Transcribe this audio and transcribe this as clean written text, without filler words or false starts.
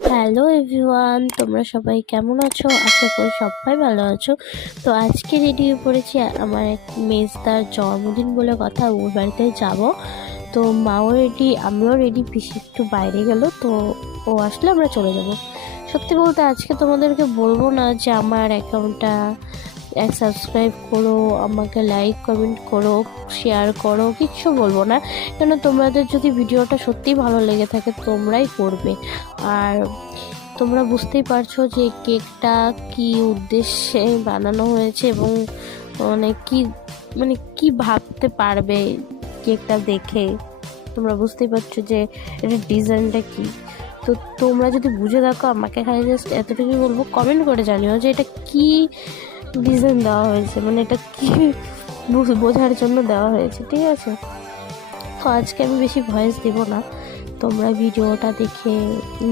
Hello everyone, তোমরা সবাই কেমন আছো? আশা করি সবাই ভালো আছো। তো আজকে রেডি হয়ে পড়েছি, আমার এক মেজদার জন্মদিন বলে কথা, ওর বাড়িতে যাব। তো মাও রেডি, আমিও রেডি, পিসি একটু বাইরে গেল, তো ও আসলে আমরা চলে যাব। সত্যি বলতে আজকে তোমাদেরকে বলবো না যে আমার অ্যাকাউন্টটা সাবস্ক্রাইব করো, আমাকে লাইক কমেন্ট করো, শেয়ার করো, কিচ্ছু বলবো না। কেন, তোমাদের যদি ভিডিওটা সত্যিই ভালো লেগে থাকে তোমরাই করবে। আর তোমরা বুঝতেই পারছো যে কেকটা কি উদ্দেশ্যে বানানো হয়েছে, এবং কি ভাবতে পারবে কেকটা দেখে। তোমরা বুঝতেই পারছো যে এটা ডিজাইনটা কি। তো তোমরা যদি বুঝে থাকো, আমাকে খালি জাস্ট এতটুকুই বলবো, কমেন্ট করে জানিও যে এটা কি ডিজাইন দেওয়া হয়েছে, মানে এটা কি বোঝার জন্য দেওয়া হয়েছে, ঠিক আছে? তো আজকে আমি বেশি ভয়েস দেব না, তোমরা ভিডিওটা দেখে